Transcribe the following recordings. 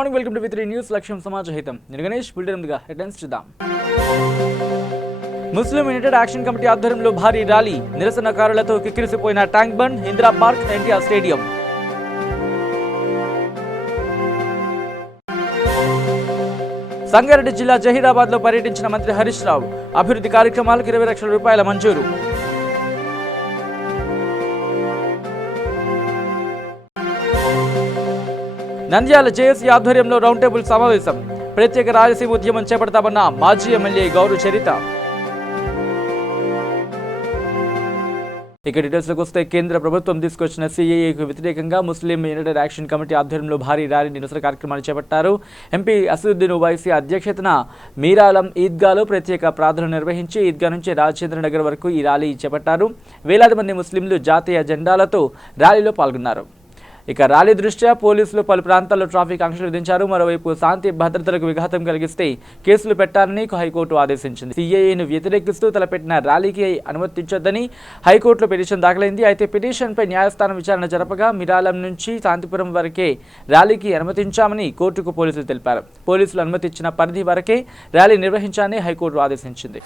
Good morning, welcome to V3 news. లక్ష్యం సమాజహితం. నేను Ganesh. బుల్టెన్గా headlines చూద్దాం. ముస్లిం యునైటెడ్ యాక్షన్ కమిటీ ఆధ్వర్యంలో భారీ ర్యాలీ, నిరసనకారులతో కిక్కిరిసిపోయిన tank bund, Indira park, NTR stadium. Sangareddy జిల్లా జహీరాబాద్ లో పర్యటించిన మంత్రి హరీష్ రావు. అభివృద్ధి కార్యక్రమాలకు 20 లక్షల రూపాయల మంజూరు. నంద్యాల జేఏసీ ఆధ్వర్యంలో రౌండ్ టేబుల్ సమావేశం. ప్రత్యేక రాయలసీమ ఉద్యమం చేపడతామన్న మాజీ ఎమ్మెల్యే గౌరు చరిత. ఇక డీటెయిల్స్లోకి వస్తే, కేంద్ర ప్రభుత్వం తీసుకొచ్చిన CAAకు వ్యతిరేకంగా ముస్లిం యునైటెడ్ యాక్షన్ కమిటీ ఆధ్వర్యంలో భారీ ర్యాలీ, నిరసన కార్యక్రమాలు చేపట్టారు. ఎంపీ అసదుద్దీన్ ఓవైసీ అధ్యక్షతన మీరాలం ఈద్గాలో ప్రత్యేక ప్రార్థనలు నిర్వహించి ఈద్గా నుంచి రాజేంద్ర నగర్ వరకు ఈ ర్యాలీ చేపట్టారు. వేలాది మంది ముస్లింలు జాతీయ జెండాలతో ర్యాలీలో పాల్గొన్నారు. ఇక ర్యాలీ దృష్ట్యా పోలీసులు పలు ప్రాంతాల్లో ట్రాఫిక్ ఆంక్షలు విధించారు. మరోవైపు శాంతి భద్రతలకు విఘాతం కలిగిస్తే కేసులు పెట్టాలని హైకోర్టు ఆదేశించింది. CAAను వ్యతిరేకిస్తూ తలపెట్టిన ర్యాలీకి అనుమతించొద్దని హైకోర్టులో పిటిషన్ దాఖలైంది. అయితే పిటిషన్పై న్యాయస్థానం విచారణ జరపగా మిరాలం నుంచి శాంతిపురం వరకే ర్యాలీకి అనుమతించామని కోర్టుకు పోలీసులు తెలిపారు. పోలీసులు అనుమతించిన పరిధి వరకే ర్యాలీ నిర్వహించాలని హైకోర్టు ఆదేశించింది.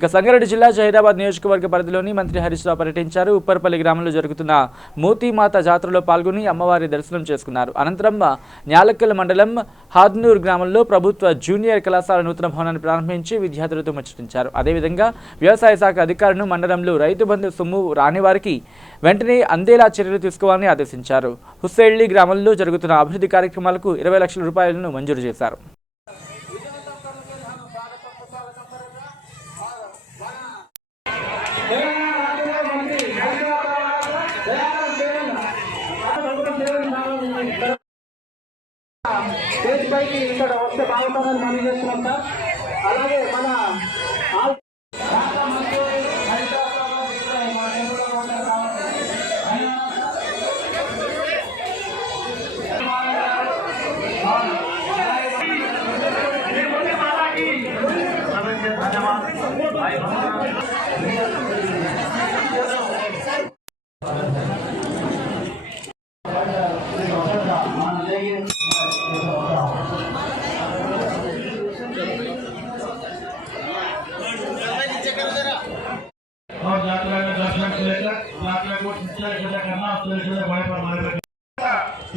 ఇక సంగారెడ్డి జిల్లా జహీరాబాద్ నియోజకవర్గ పరిధిలోని మంత్రి హరీష్ రావు పర్యటించారు. ఉప్పర్పల్లి గ్రామంలో జరుగుతున్న మోతీమాత జాతరలో పాల్గొని అమ్మవారి దర్శనం చేసుకున్నారు. అనంతరం న్యాలక్కల్ మండలం హాద్నూర్ గ్రామంలో ప్రభుత్వ జూనియర్ కళాశాల నూతన భవనాన్ని ప్రారంభించి విద్యార్థులతో ముచ్చటించారు. అదేవిధంగా వ్యవసాయ శాఖ అధికారులను మండలంలో రైతు బంధు సొమ్ము రాని వారికి వెంటనే అందేలా చర్యలు తీసుకోవాలని ఆదేశించారు. హుస్సేళ్లి గ్రామంలో జరుగుతున్న అభివృద్ధి కార్యక్రమాలకు 20 లక్షల రూపాయలను మంజూరు చేశారు. స్టేజ్ పైకి ఇక్కడ వస్తే బాగుంటుందని మనం చేస్తున్నాం సార్. అలాగే మన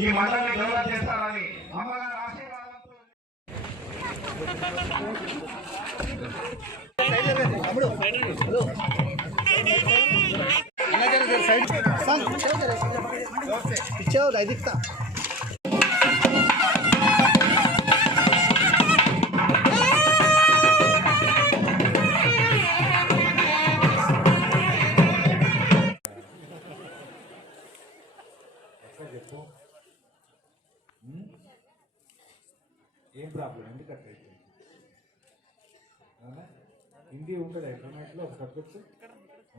ఈ మండలిని డెవలప్ చేస్తారని అమ్మగారి ఆశీర్వాదంతో ఏం ప్రాబ్లం ఎందుకు అట్లా అయిపోయింది? హిందీ ఉంటుంది, ఇంటర్నెట్లో ఒక సబ్జెక్ట్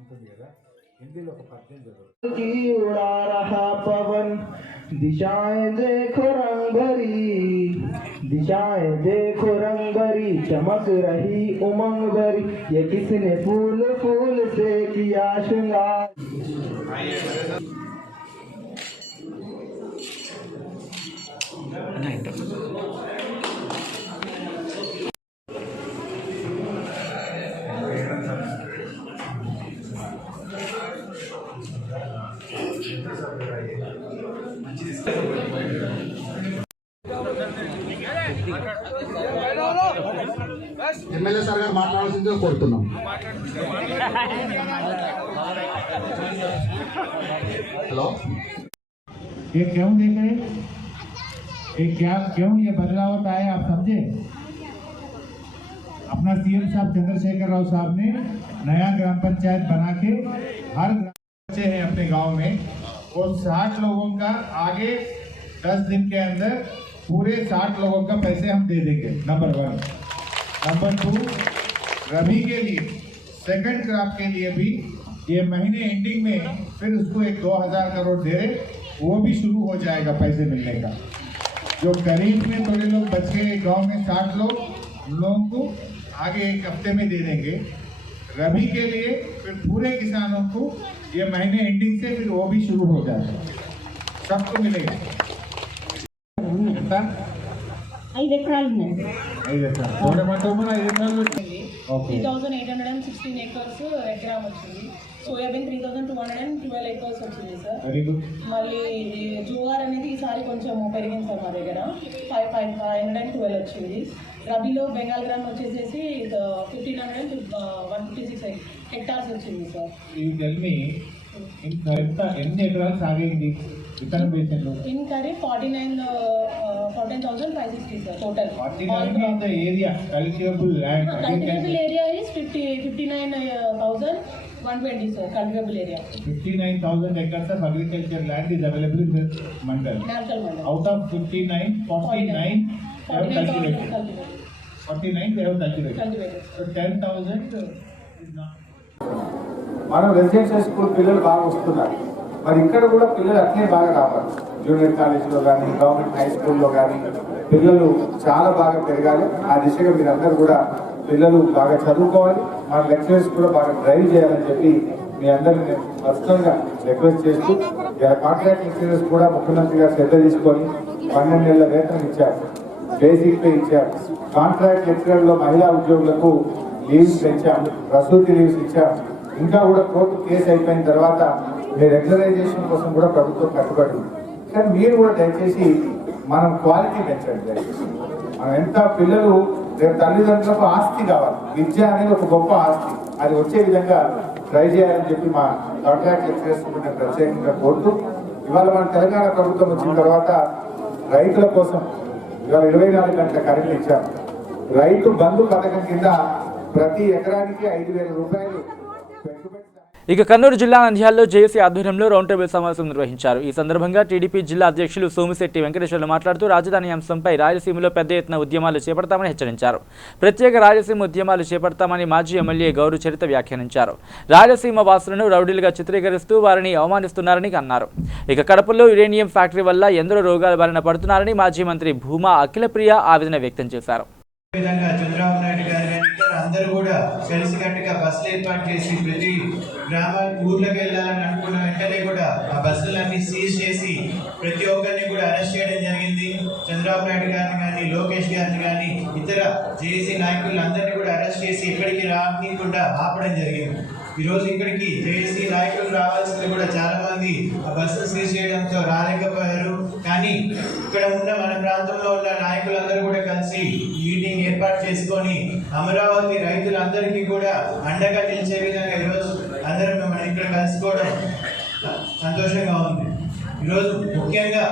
ఉంటుంది కదా, హిందీలో ఒక 18 उड़ा रहा पवन, दिशाएं देखो रंग भरी, दिशाएं देखो रंग भरी, चमक रही उमंग भरी, ये किसने फूल फूल से किया श्रृंगार। ఎమ్మెల్యే సార్ గారు మాట్లాడాల్సిందిగా కోరుతున్నాం. हेलो, ये क्यों देख रहे, ये क्या क्यों ये बदलाव आया आप समझे? अपना सीएम साहब चंद्रशेखर राव साहब ने नया ग्राम पंचायत बना के हर बच्चे हैं अपने गांव में, और 60 लोगों का आगे 10 दिन के अंदर पूरे 60 लोगों का पैसे हम दे देंगे। नंबर 1। नंबर 2, रबी के लिए सेकंड क्रॉप के लिए भी ये महीने एंडिंग में फिर उसको एक 2000 करोड़ दे रहे, वो भी शुरू हो जाएगा पैसे मिलने का। जो करीब में थोड़े लोग बच गए गांव में 60 लोग, उन लोगों को आगे एक हफ्ते में दे देंगे। रबी के लिए फिर पूरे किसानों को ये महीने एंडिंग से फिर वो भी शुरू हो जाएगा, सबको मिलेगा। 5 ఎకరాలు ఉన్నాయి. 5 ఎకరాలు 3816 acres ఎకరం వచ్చింది. సోయాబీన్ 3212 acres వచ్చింది సార్. Very good. మళ్ళీ జోవార్ అనేది ఈసారి కొంచెం పెరిగింది సార్ మా దగ్గర 512 వచ్చింది. రబీలో బెంగాల్ గ్రామ్ వచ్చేసేసి 1556 హెక్టార్స్ వచ్చింది సార్. ఈ టెల్మి ఎన్ని ఎకరాలు సాగైంది విత్తనం వేసిండ్రు? In curry 14,560 sir total. 49 of the area cultivable land. Cultivable area is 59,120 sir. Cultivable area. 59,000 acres of agriculture land is available in this mandal. National mandal. Out of 49, 49 they have cultivated. 49 they have cultivated. So 10,000 is not. మనం residential school పిల్లలు బాగా వస్తున్నారు, మరి ఇక్కడ కూడా పిల్లలు అట్లే బాగా రావాలి. జూనియర్ కాలేజ్లో కానీ గవర్నమెంట్ హై స్కూల్లో కానీ పిల్లలు చాలా బాగా పెరగాలి. ఆ దిశగా మీరందరూ కూడా పిల్లలు బాగా చదువుకోవాలి, మన లెక్చరర్స్ కూడా బాగా డ్రైవ్ చేయాలని చెప్పి మీ అందరినీ నేను పర్సనల్గా రిక్వెస్ట్ చేస్తూ, కాంట్రాక్ట్ లెక్చరర్స్ కూడా ముఖ్యమంత్రి గారు శ్రద్ధ తీసుకొని 12 నెలల వేతనం ఇచ్చారు, బేసిక్ పే ఇచ్చారు. కాంట్రాక్ట్ లెక్చరర్లో మహిళా ఉద్యోగులకు లీవ్స్ పెంచాం, ప్రసూతి లీవ్స్ ఇచ్చాం. ఇంకా కూడా కోర్టు కేసు అయిపోయిన తర్వాత మీ రెగ్యులరైజేషన్ కోసం కూడా ప్రభుత్వం కట్టుబడి ఉంది. కానీ మీరు కూడా దయచేసి మనం క్వాలిటీ పెంచండి. దయచేసి మనం ఎంత పిల్లలు రేపు తల్లిదండ్రులకు ఆస్తి కావాలి, విద్య అనేది ఒక గొప్ప ఆస్తి, అది వచ్చే విధంగా ట్రై చేయాలని చెప్పి మా కాంట్రాక్ట్ లెక్చరర్స్ నేను ప్రత్యేకంగా కోరుతూ, ఇవాళ మన తెలంగాణ ప్రభుత్వం వచ్చిన తర్వాత రైతుల కోసం ఇవాళ 24 గంటల కరెంట్ ఇచ్చాం. రైతు బంధు పథకం కింద ప్రతి ఎకరానికి 5,000 రూపాయలు పెట్టుబడి. ఇక కర్నూలు జిల్లా నంద్యాలలో జేఏసీ ఆధ్వర్యంలో రౌండ్ టేబుల్ సమావేశం నిర్వహించారు. ఈ సందర్భంగా టీడీపీ జిల్లా అధ్యక్షులు సోమిశెట్టి వెంకటేశ్వర్లు మాట్లాడుతూ రాజధాని అంశంపై రాయలసీమలో పెద్ద ఎత్తున ఉద్యమాలు చేపడతామని హెచ్చరించారు. ప్రత్యేక రాయలసీమ ఉద్యమాలు చేపడతామని మాజీ ఎమ్మెల్యే గౌరు చరిత వ్యాఖ్యానించారు. రాయలసీమ వాసులను రౌడీలుగా చిత్రీకరిస్తూ వారిని అవమానిస్తున్నారని అన్నారు. ఇక కడపలో యురేనియం ఫ్యాక్టరీ వల్ల ఎందరో రోగాల బారిన పడుతున్నారని మాజీ మంత్రి భూమా అఖిలప్రియ ఆవేదన వ్యక్తం చేశారు. చంద్రబాబు నాయుడు గారు అందరూ కూడా కలిసికట్టుగా బస్సులు ఏర్పాటు చేసి ప్రతి ఊర్లోకి వెళ్ళాలని అనుకున్న వెంటనే కూడా ఆ బస్సులన్నీ సీజ్ చేసి ప్రతి ఒక్కరిని కూడా అరెస్ట్ చేయడం జరిగింది. చంద్రబాబు నాయుడు గారిని కానీ, లోకేష్ గారిని కానీ, ఇతర జేఏసీ నాయకులు అందరినీ కూడా అరెస్ట్ చేసి ఎక్కడికి రాకుండా ఆపడం జరిగింది. ఈరోజు ఇక్కడికి జేఏసీ నాయకులు రావాల్సింది కూడా చాలా మంది ఆ బస్సు సీజ్ చేయడంతో రాలేకపోయారు. కానీ ఇక్కడ ఉన్న మన ప్రాంతంలో ఉన్న నాయకులందరూ కూడా కలిసి మీటింగ్ ఏర్పాటు చేసుకొని అమరావతి రైతులందరికీ కూడా అండగా నిలిచే విధంగా ఈరోజు అందరం మనం ఇక్కడ కలుసుకోవడం సంతోషంగా ఉంది. ఈరోజు ముఖ్యంగా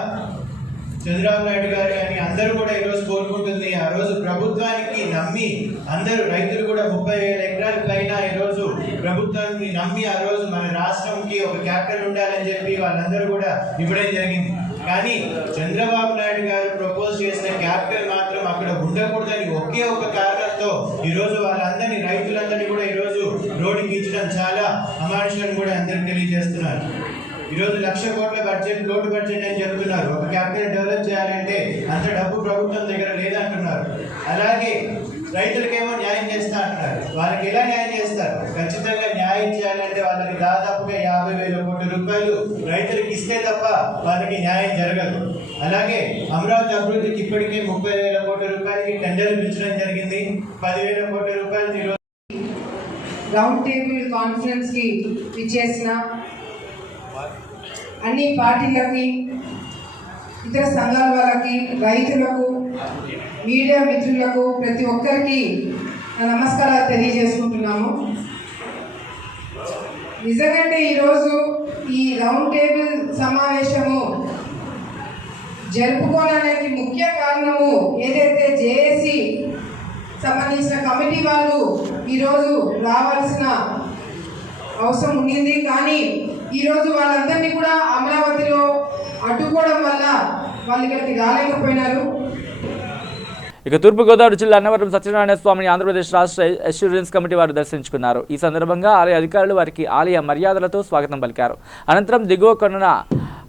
చంద్రబాబు నాయుడు గారు కానీ అందరూ కూడా ఈరోజు కోరుకుంటుంది, ఆ రోజు ప్రభుత్వానికి నమ్మి అందరూ రైతులు కూడా 30,000 ఎకరాల పైన ఈరోజు ప్రభుత్వానికి నమ్మి ఆ రోజు మన రాష్ట్రంకి ఒక క్యాపిటల్ ఉండాలని చెప్పి వాళ్ళందరూ కూడా ఇవ్వడం జరిగింది. కానీ చంద్రబాబు నాయుడు గారు ప్రపోజ్ చేసిన క్యాపిటల్ మాత్రం అక్కడ ఉండకూడదని ఒకే ఒక కారణంతో ఈరోజు వాళ్ళందరినీ రైతులందరినీ కూడా ఈరోజు రోడ్డుకి ఇచ్చడం చాలా అమానుషం కూడా అందరికి తెలియజేస్తున్నారు. ఈరోజు 1,00,000 కోట్ల బడ్జెట్, లోటు బడ్జెట్ అని చెప్తున్నారు. ఒక క్యాపిటల్ డెవలప్ చేయాలంటే అంత డబ్బు ప్రభుత్వం దగ్గర లేదంటున్నారు. అలాగే రైతులకేమో న్యాయం చేస్తా అంటున్నారు. వాళ్ళకి ఎలా న్యాయం చేస్తారు? ఖచ్చితంగా న్యాయం చేయాలంటే వాళ్ళకి దాదాపుగా 50,000 కోట్ల రూపాయలు రైతులకు ఇస్తే తప్ప వాళ్ళకి న్యాయం జరగదు. అలాగే అమరావతి అభివృద్ధికి ఇప్పటికే 30,000 కోట్ల రూపాయలకి టెండర్లు పిలిచడం జరిగింది. 10,000 కోట్ల రూపాయలు రౌండ్ టేబుల్ కాన్ఫరెన్స్ కి ఇచ్చేసిన అన్ని పార్టీలకి, ఇతర సంఘాల వాళ్ళకి, రైతులకు, మీడియా మిత్రులకు ప్రతి ఒక్కరికి నమస్కారాలు తెలియజేసుకుంటున్నాము. నిజంగా ఈరోజు ఈ రౌండ్ టేబుల్ సమావేశము జరుపుకోవడానికి ముఖ్య కారణము ఏదైతే జేఏసీ సంబంధించిన కమిటీ వాళ్ళు ఈరోజు రావాల్సిన అవసరం ఉండింది. కానీ ఈరోజు వాళ్ళందరినీ కూడా అమరావతిలో అడ్డుకోవడం వల్ల వాళ్ళు ఇక్కడికి రాలేకపోయినారు. ఇక తూర్పుగోదావరి జిల్లా అన్నవరం సత్యనారాయణ స్వామిని ఆంధ్రప్రదేశ్ రాష్ట్ర అష్యూరెన్స్ కమిటీ వారు దర్శించుకున్నారు. ఈ సందర్భంగా ఆలయ అధికారులు వారికి ఆలయ మర్యాదలతో స్వాగతం పలికారు. అనంతరం దిగువ కొనన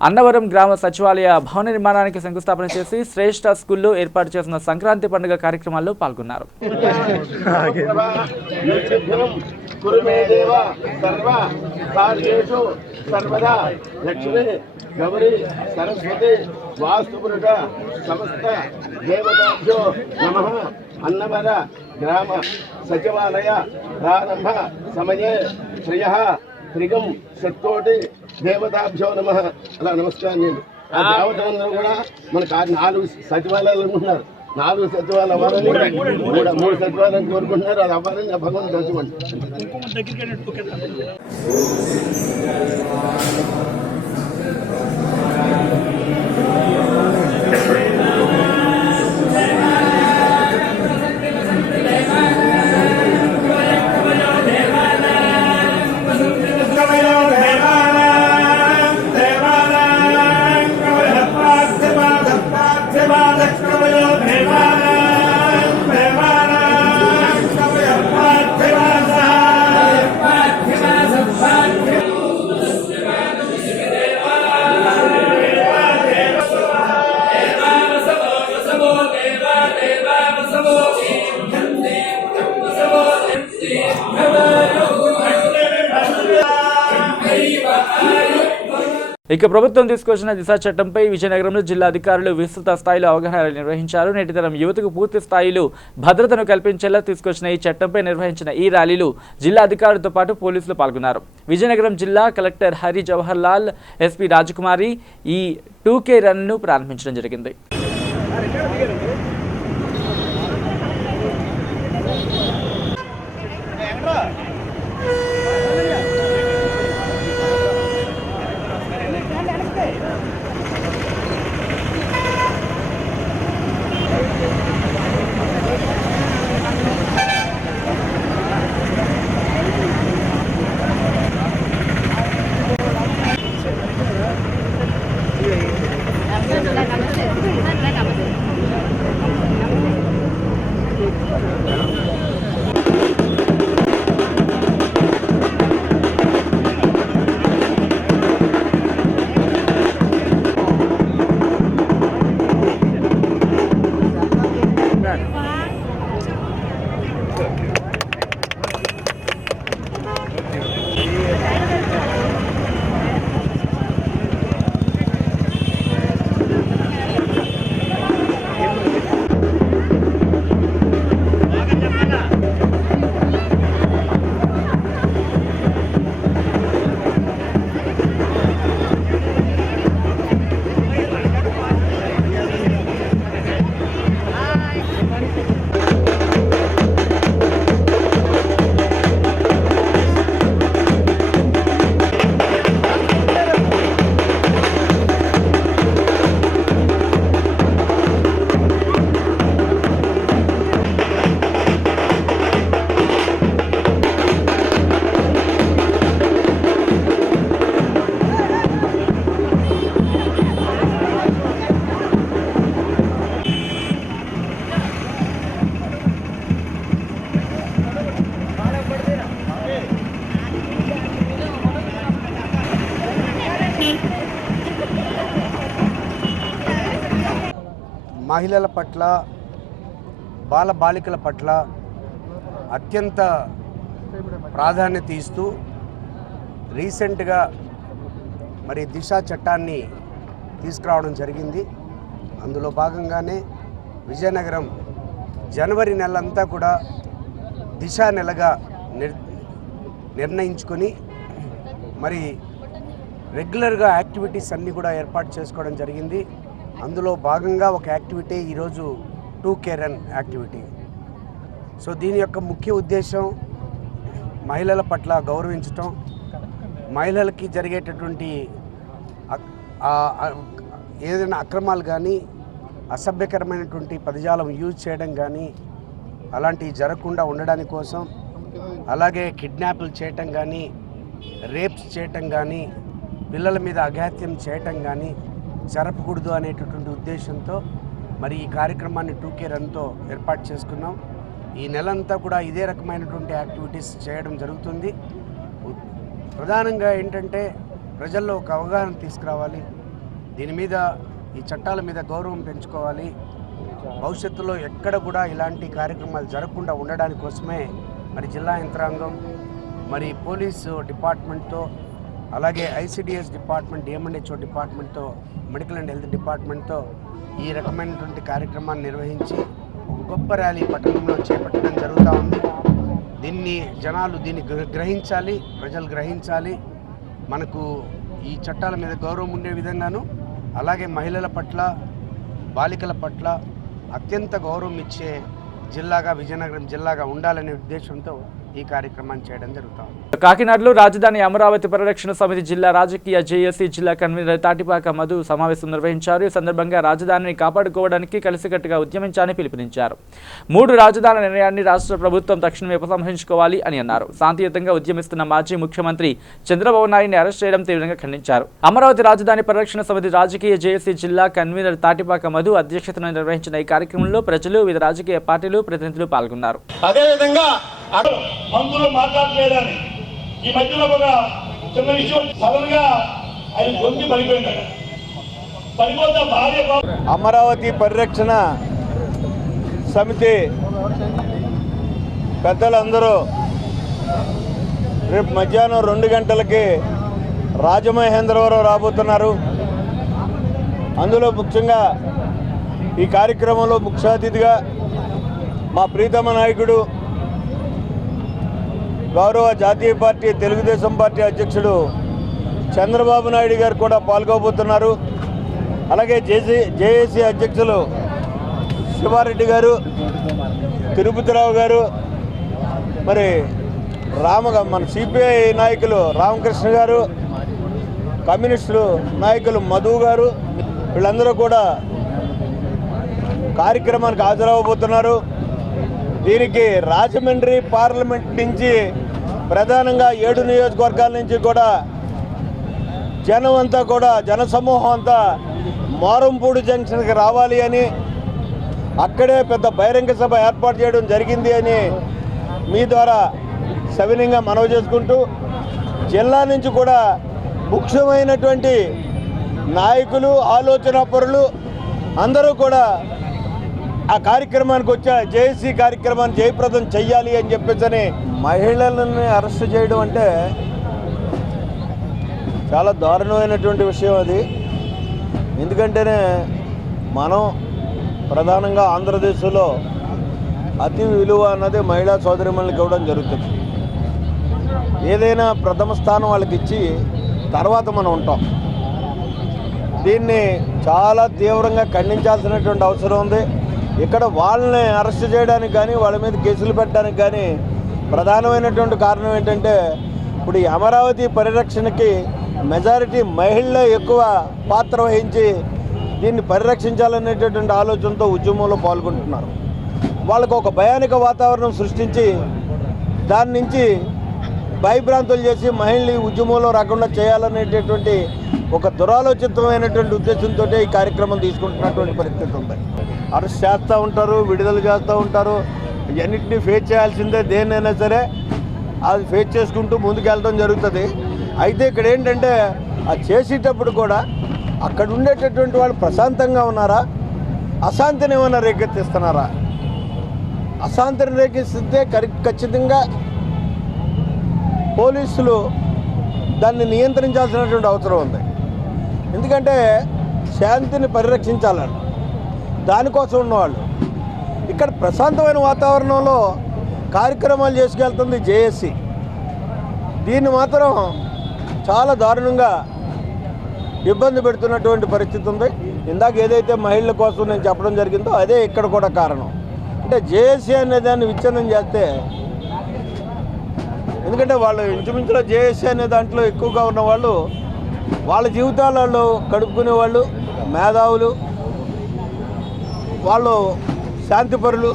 అన్నవరం గ్రామ సచివాలయ భవన నిర్మాణానికి శంకుస్థాపన చేసి శ్రేష్ఠ స్కూల్లో ఏర్పాటు చేసిన సంక్రాంతి పండుగ కార్యక్రమాల్లో పాల్గొన్నారు. గౌరీ సరస్వతి వాస్తుపురుష సమస్త దేవతాభ్యో నమః. అన్నవర గ్రామ సచివాలయ ప్రారంభ సమయే శ్రేయః త్రిగం షట్కోటి దేవతాభ్యో నమః. అలా నమస్కారం చేయండి. ఆ దేవతలందరూ కూడా మనకు 4 సచివాలయాలు ఉన్నారు. 4 సచివాలయాలు అవ్వాలని 3 సచివాలయాలు కోరుకుంటున్నారు. అది అవ్వాలని భగవంతుడు దర్శనం. ఇక ప్రభుత్వం తీసుకొచ్చిన దిశ చట్టంపై విజయనగరంలో జిల్లా అధికారులు విస్తృత స్థాయిలో అవగాహన నిర్వహించారు. నేటి తరం యువతకు పూర్తి స్థాయిలో భద్రతను కల్పించేలా తీసుకొచ్చిన ఈ చట్టంపై నిర్వహించిన ఈ ర్యాలీలో జిల్లా అధికారులతో పాటు పోలీసులు పాల్గొన్నారు. విజయనగరం జిల్లా కలెక్టర్ హరి జవహర్ లాల్, ఎస్పీ రాజకుమారి ఈ 2K రన్ను ప్రారంభించడం జరిగింది. మహిళల పట్ల, బాలికల పట్ల అత్యంత ప్రాధాన్యత ఇస్తూ రీసెంట్గా మరి దిశ చట్టాన్ని తీసుకురావడం జరిగింది. అందులో భాగంగానే విజయనగరం జనవరి నెలంతా కూడా దిశ నెలగా నిర్ణయించుకొని మరి రెగ్యులర్గా యాక్టివిటీస్ అన్నీ కూడా ఏర్పాటు చేసుకోవడం జరిగింది. అందులో భాగంగా ఒక యాక్టివిటీ ఈరోజు 2K రన్ యాక్టివిటీ. సో దీని యొక్క ముఖ్య ఉద్దేశం మహిళల పట్ల గౌరవించటం, మహిళలకి జరిగేటటువంటి ఏదైనా అక్రమాలు కానీ అసభ్యకరమైనటువంటి పదజాలం యూజ్ చేయడం కానీ అలాంటివి జరగకుండా ఉండడానికి కోసం, అలాగే కిడ్నాప్లు చేయటం కానీ, రేప్స్ చేయటం కానీ, పిల్లల మీద అఘాత్యం చేయటం కానీ జరపకూడదు అనేటటువంటి ఉద్దేశంతో మరి ఈ కార్యక్రమాన్ని 2K రన్తో ఏర్పాటు చేసుకున్నాం. ఈ నెలంతా కూడా ఇదే రకమైనటువంటి యాక్టివిటీస్ చేయడం జరుగుతుంది. ప్రధానంగా ఏంటంటే ప్రజల్లో ఒక అవగాహన తీసుకురావాలి, దీని మీద ఈ చట్టాల మీద గౌరవం పెంచుకోవాలి. భవిష్యత్తులో ఎక్కడ కూడా ఇలాంటి కార్యక్రమాలు జరగకుండా ఉండడానికి కోసమే మరి జిల్లా యంత్రాంగం, మరి పోలీసు డిపార్ట్మెంట్తో, అలాగే ICDS డిపార్ట్మెంట్, DMHO డిపార్ట్మెంట్తో, మెడికల్ అండ్ హెల్త్ డిపార్ట్మెంట్తో ఈ రకమైనటువంటి కార్యక్రమాన్ని నిర్వహించి ఒక గొప్ప ర్యాలీ పట్టణంలో చేపట్టడం జరుగుతూ ఉంది. జనాలు దీన్ని గ్రహించాలి, ప్రజలు గ్రహించాలి. మనకు ఈ చట్టాల మీద గౌరవం ఉండే విధంగాను, అలాగే మహిళల పట్ల, బాలికల పట్ల అత్యంత గౌరవం ఇచ్చే జిల్లాగా విజయనగరం జిల్లాగా ఉండాలనే ఉద్దేశంతో ఈ కార్యక్రమాన్ని చేయడం జరుగుతుంది. కాకినాడలో రాజధాని అమరావతి పరిరక్షణ సమితి జిల్లా రాజకీయ జేఏసీ జిల్లా కన్వీనర్ తాటిపాక మధు సమావేశం నిర్వహించారు. ఈ సందర్భంగా రాజధానిని కాపాడుకోవడానికి కలిసికట్టుగా ఉద్యమించాలని పిలుపునిచ్చారు. 3 రాజధానుల నిర్ణయాన్ని రాష్ట్ర ప్రభుత్వం తక్షణమే ఉపసంహరించుకోవాలి అని అన్నారు. శాంతియుతంగా ఉద్యమిస్తున్న మాజీ ముఖ్యమంత్రి చంద్రబాబు నాయుడిని అరెస్ట్ చేయడం తీవ్రంగా ఖండించారు. అమరావతి రాజధాని పరిరక్షణ సమితి రాజకీయ జేఏసీ జిల్లా కన్వీనర్ తాటిపాక మధు అధ్యక్షతన నిర్వహించిన ఈ కార్యక్రమంలో ప్రజలు, వివిధ రాజకీయ పార్టీలు ప్రతినిధులు పాల్గొన్నారు. అదేవిధంగా మంత్రులు మాట్లాడలేదని ఈ మధ్యలో ఒక చిన్న విషయం సడన్ గా ఆయన గొంతు పడిపోయిందట. పడిపోతే భార్య అమరావతి పరిరక్షణ సమితి పెద్దలందరూ రేపు మధ్యాహ్నం 2 గంటలకి రాజమహేంద్రవరం రాబోతున్నారు. అందులో ముఖ్యంగా ఈ కార్యక్రమంలో ముఖ్య అతిథిగా మా ప్రీతమ నాయకుడు గౌరవ జాతీయ పార్టీ తెలుగుదేశం పార్టీ అధ్యక్షుడు చంద్రబాబు నాయుడు గారు కూడా పాల్గొబోతున్నారు. అలాగే జేఏసీ అధ్యక్షులు శివారెడ్డి గారు, తిరుపతిరావు గారు, మరి మన సిపిఐ నాయకులు రామకృష్ణ గారు, కమ్యూనిస్టులు నాయకులు మధు గారు, వీళ్ళందరూ కూడా కార్యక్రమానికి హాజరవబోతున్నారు. దీనికి రాజమండ్రి పార్లమెంట్ నుంచి ప్రధానంగా 7 నియోజకవర్గాల నుంచి కూడా జనం అంతా కూడా జనసమూహం అంతా మారంపూడి జంక్షన్కి రావాలి అని, అక్కడే పెద్ద బహిరంగ సభ ఏర్పాటు చేయడం జరిగింది అని మీ ద్వారా సవినయంగా మనవి చేసుకుంటూ, జిల్లా నుంచి కూడా ముఖ్యమైనటువంటి నాయకులు, ఆలోచన పరులు అందరూ కూడా ఆ కార్యక్రమానికి వచ్చే జేఏసీ కార్యక్రమాన్ని జయప్రదం చెయ్యాలి అని చెప్పేసి మహిళలని అరెస్ట్ చేయడం అంటే చాలా దారుణమైనటువంటి విషయం అది. ఎందుకంటేనే మనం ప్రధానంగా ఆంధ్రదేశంలో అతి విలువ అన్నది మహిళా సోదరిమణులకు ఇవ్వడం జరుగుతుంది. ఏదైనా ప్రథమ స్థానం వాళ్ళకి ఇచ్చి తర్వాత మనం ఉంటాం. దీన్ని చాలా తీవ్రంగా ఖండించాల్సినటువంటి అవసరం ఉంది. ఇక్కడ వాళ్ళని అరెస్ట్ చేయడానికి కానీ వాళ్ళ మీద కేసులు పెట్టడానికి కానీ ప్రధానమైనటువంటి కారణం ఏంటంటే, ఇప్పుడు ఈ అమరావతి పరిరక్షణకి మెజారిటీ మహిళలే ఎక్కువ పాత్ర వహించి దీన్ని పరిరక్షించాలనేటటువంటి ఆలోచనతో ఉద్యమంలో పాల్గొంటున్నారు. వాళ్ళకు ఒక భయానక వాతావరణం సృష్టించి దాని నుంచి భయభ్రాంతులు చేసి మహిళలు ఉద్యమంలో రాకుండా చేయాలనేటటువంటి ఒక దురాలోచితమైనటువంటి ఉద్దేశంతో ఈ కార్యక్రమం తీసుకుంటున్నటువంటి పరిస్థితి ఉంది. అరెస్ట్ చేస్తూ ఉంటారు, విడుదల చేస్తూ ఉంటారు. ఇవన్నింటినీ ఫేస్ చేయాల్సిందే. దేన్నైనా సరే అది ఫేస్ చేసుకుంటూ ముందుకెళ్ళడం జరుగుతుంది. అయితే ఇక్కడ ఏంటంటే, అది చేసేటప్పుడు కూడా అక్కడ ఉండేటటువంటి వాళ్ళు ప్రశాంతంగా ఉన్నారా, అశాంతిని ఏమైనా రేకెత్తిస్తున్నారా? అశాంతిని రేకెత్తిస్తే ఖచ్చితంగా పోలీసులు దాన్ని నియంత్రించాల్సినటువంటి అవసరం ఉంది. ఎందుకంటే శాంతిని పరిరక్షించాలని దానికోసం ఉన్నవాళ్ళు ఇక్కడ ప్రశాంతమైన వాతావరణంలో కార్యక్రమాలు చేసుకెళ్తుంది జేఏసీ. దీన్ని మాత్రం చాలా దారుణంగా ఇబ్బంది పెడుతున్నటువంటి పరిస్థితి ఉంది. ఇందాక ఏదైతే మహిళల కోసం నేను చెప్పడం జరిగిందో అదే ఇక్కడ కూడా కారణం. అంటే జేఏసీ అనే దాన్ని విచ్ఛిన్నం చేస్తే, ఎందుకంటే వాళ్ళు ఇంచుమించులో జేఏసీ అనే దాంట్లో ఎక్కువగా ఉన్నవాళ్ళు వాళ్ళ జీవితాలలో గడుపుకునే వాళ్ళు, మేధావులు, వాళ్ళు శాంతిపరులు.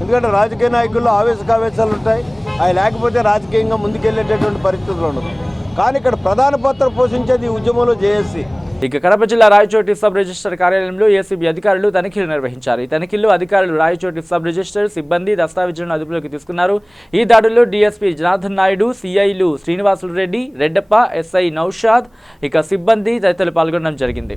ఎందుకంటే రాజకీయ నాయకుల్లో ఆవేశకావేశాలు ఉంటాయి. అవి లేకపోతే రాజకీయంగా ముందుకెళ్ళేటటువంటి పరిస్థితులు ఉండదు. కానీ ఇక్కడ ప్రధాన పాత్ర పోషించేది ఈ ఉద్యమంలో జేఏసీ. ఇక కడప జిల్లా రాయచోటి సబ్ రిజిస్టర్ కార్యాలయంలో ఏసీబీ అధికారులు తనిఖీలు నిర్వహించారు. ఈ తనిఖీల్లో అధికారులు రాయచోటి సబ్ రిజిస్టర్ సిబ్బంది దస్తావేజులను అదుపులోకి తీసుకున్నారు. ఈ దాడుల్లో డీఎస్పీ జనార్దన్ నాయుడు, సిఐలు శ్రీనివాసులు రెడ్డి, రెడ్డప్ప, ఎస్ఐ నౌషాద్, ఇక సిబ్బంది తదితరులు పాల్గొనడం జరిగింది.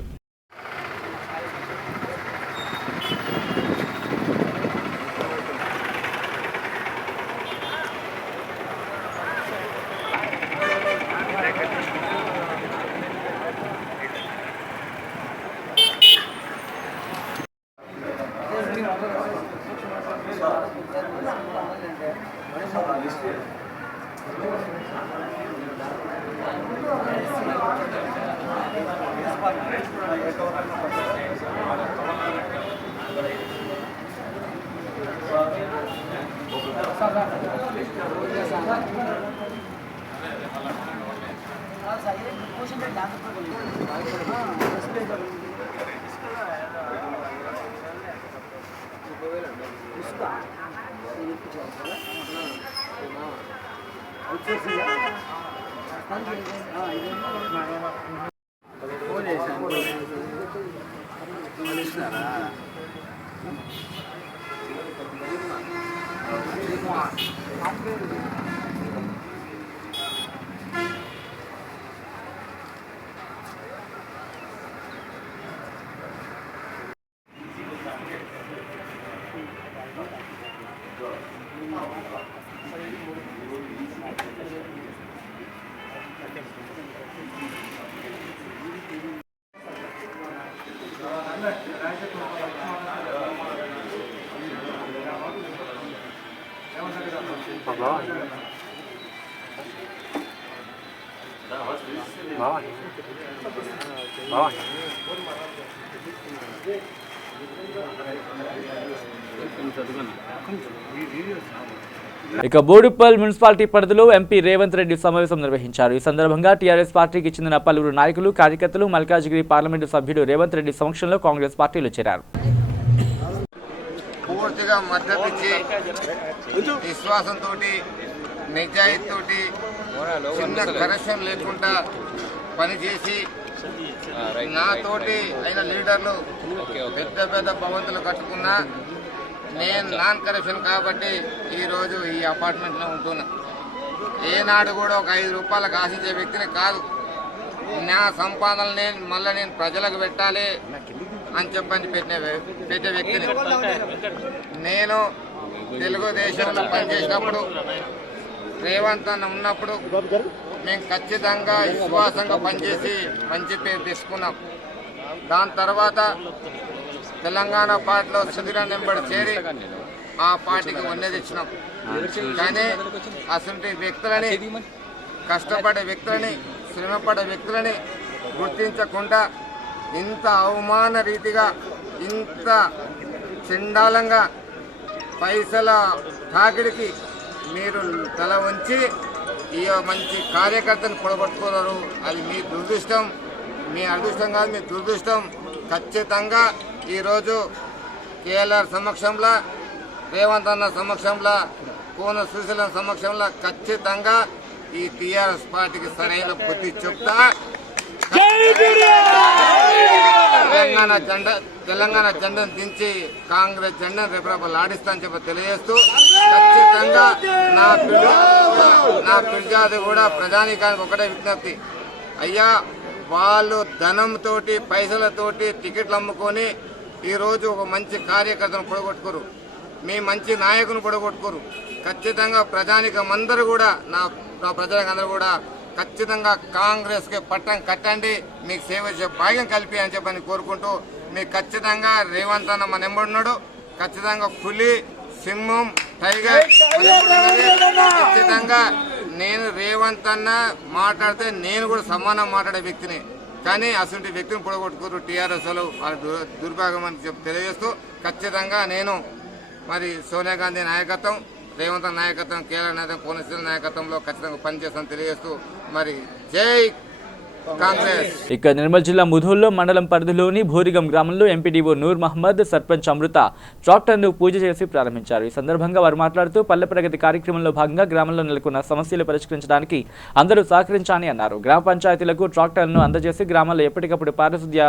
ఇక బోడుప్పల్ మున్సిపాలిటీ పరిధిలో ఎంపీ రేవంత్ రెడ్డి సమావేశం నిర్వహించారు. ఈ సందర్భంగా టీఆర్ఎస్ పార్టీకి చెందిన పలువురు నాయకులు, కార్యకర్తలు మల్కాజ్గిరి పార్లమెంటు సభ్యుడు రేవంత్ రెడ్డి సమక్షంలో కాంగ్రెస్ పార్టీలో చేరారు. పూర్తిగా మద్దతిచ్చి విశ్వాసంతో నిజాయితీతో చిన్న కరెక్షన్ లేకుండా పనిచేసి నాతోటి అయిన లీడర్లు పెద్ద పెద్ద భవంతులు కట్టుకున్నా నేను నాన్ కరప్షన్ కాబట్టి ఈరోజు ఈ అపార్ట్మెంట్లో ఉంటున్నా. ఏనాడు కూడా ఒక 5 రూపాయలకు ఆశించే వ్యక్తిని కాదు. నా సంపాదనని మళ్ళీ నేను ప్రజలకు పెట్టాలి అని చెప్పని పెట్టే వ్యక్తిని. నేను తెలుగుదేశంలో పనిచేసినప్పుడు రేవంత్ అన్న ఉన్నప్పుడు మేము ఖచ్చితంగా విశ్వాసంగా పనిచేసి మంచి పేరు తీసుకున్నాం. దాని తర్వాత తెలంగాణ పార్టీలో సుధీరన్ వెంబడి చేరి ఆ పార్టీకి వన్నె తెచ్చినాం. కానీ అసలు వ్యక్తులని, కష్టపడే వ్యక్తులని, శ్రమపడే వ్యక్తులని గుర్తించకుండా ఇంత అవమాన రీతిగా, ఇంత చండాలంగా పైసల తాకిడికి మీరు తల వంచి ఈ మంచి కార్యకర్తను పొడగొట్టుకున్నారు. అది మీ దురదృష్టం, మీ అదృష్టం కాదు, మీ దురదృష్టం. ఖచ్చితంగా ఈరోజు కేఎల్ఆర్ సమక్షంలో, రేవంత్ అన్న సమక్షంలో, కోన సుశీల సమక్షంలో ఖచ్చితంగా ఈ టీఆర్ఎస్ పార్టీకి సరైన బుద్ధి చెప్తా తెలంగాణ జెండాను దించి కాంగ్రెస్ జెండాను రేపు ఆడిస్తానని చెప్పి తెలియజేస్తూ ఖచ్చితంగా నా ఫిర్యాదు కూడా ప్రజానీకానికి ఒకటే విజ్ఞప్తి. అయ్యా, వాళ్ళు ధనంతోటి, పైసలతోటి టికెట్లు అమ్ముకొని ఈరోజు ఒక మంచి కార్యకర్తను పొడగొట్టుకోరు, మీ మంచి నాయకుని పొడగొట్టుకోరు. ఖచ్చితంగా ప్రజానీకం అందరూ కూడా, నా ప్రజలకు అందరూ కూడా ఖచ్చితంగా కాంగ్రెస్కి పట్టం కట్టండి, మీకు సేవ చేసే భాగ్యం కలిపి అని చెప్పని కోరుకుంటూ, మీకు ఖచ్చితంగా రేవంత్ అన్న మన ఎంబడున్నాడు. ఖచ్చితంగా పులి, సింహం, టైగర్ ఖచ్చితంగా నేను రేవంత్ అన్న మాట్లాడితే నేను కూడా సమానం మాట్లాడే వ్యక్తిని. కానీ అసలు వ్యక్తిని పొడగొట్టుకోరు టీఆర్ఎస్ వాళ్ళ దుర్భాగ్యం అని చెప్పి తెలియజేస్తూ ఖచ్చితంగా నేను మరి సోనియా గాంధీ నాయకత్వం, రేవంత్ నాయకత్వం, కేరళ నాయకత్వం, కోనసీమ నాయకత్వంలో ఖచ్చితంగా పనిచేస్తామని తెలియజేస్తూ మరి జై కాంగ్రెస్. ఇక నిర్మల్ జిల్లా ముధోల్లో మండలం పరిధిలోని భూరిగం గ్రామంలో ఎంపీడీఓ నూర్ మహమ్మద్, సర్పంచ్ అమృత ట్రాక్టర్ను పూజ చేసి ప్రారంభించారు. ఈ సందర్భంగా వారు మాట్లాడుతూ పల్లె ప్రగతి కార్యక్రమంలో భాగంగా గ్రామంలో నెలకొన్న సమస్యలు పరిష్కరించడానికి అందరూ సహకరించాలని అన్నారు. గ్రామ పంచాయతీలకు ట్రాక్టర్ను అందజేసి గ్రామాల్లో ఎప్పటికప్పుడు పారిశుద్ధ్య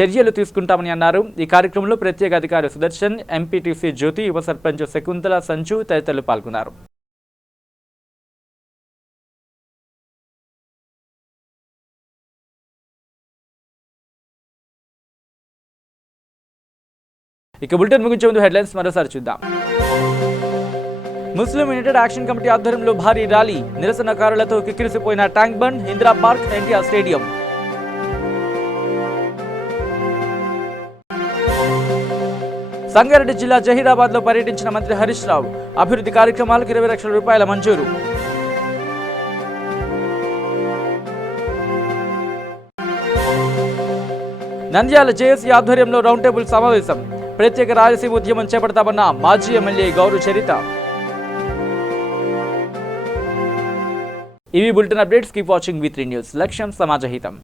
చర్యలు తీసుకుంటామని అన్నారు. ఈ కార్యక్రమంలో ప్రత్యేక అధికారి సుదర్శన్, ఎంపీటీసీ జ్యోతి, ఉప సర్పంచ్ శకుంతల, సంచు తదితరులు పాల్గొన్నారు. ఇక బులెటిన్ ముగించే ముందు హెడ్లైన్స్ మరోసారి చూద్దాం. ముస్లిం యునైటెడ్ యాక్షన్ కమిటీ ఆధ్వర్యంలో భారీ ర్యాలీ, నిరసనకారులతో కిక్కిరిసిపోయిన tank bund, Indira park, NTR stadium. Sangareddy జిల్లా జహీరాబాద్ లో పర్యటించిన మంత్రి హరీష్ రావు, అభివృద్ధి కార్యక్రమాలకు 20 లక్షల రూపాయల మంజూరు. నంద్యాల జేఏసీ ఆధ్వర్యంలో రౌండ్ టేబుల్ సమావేశం, ప్రత్యేక రాయలసీమ ఉద్యమం చేపడతామన్న మాజీ ఎమ్మెల్యే గౌరు చరిత. ఇవి bulletin updates. Keep watching V3 news. లక్ష్యం సమాజహితం.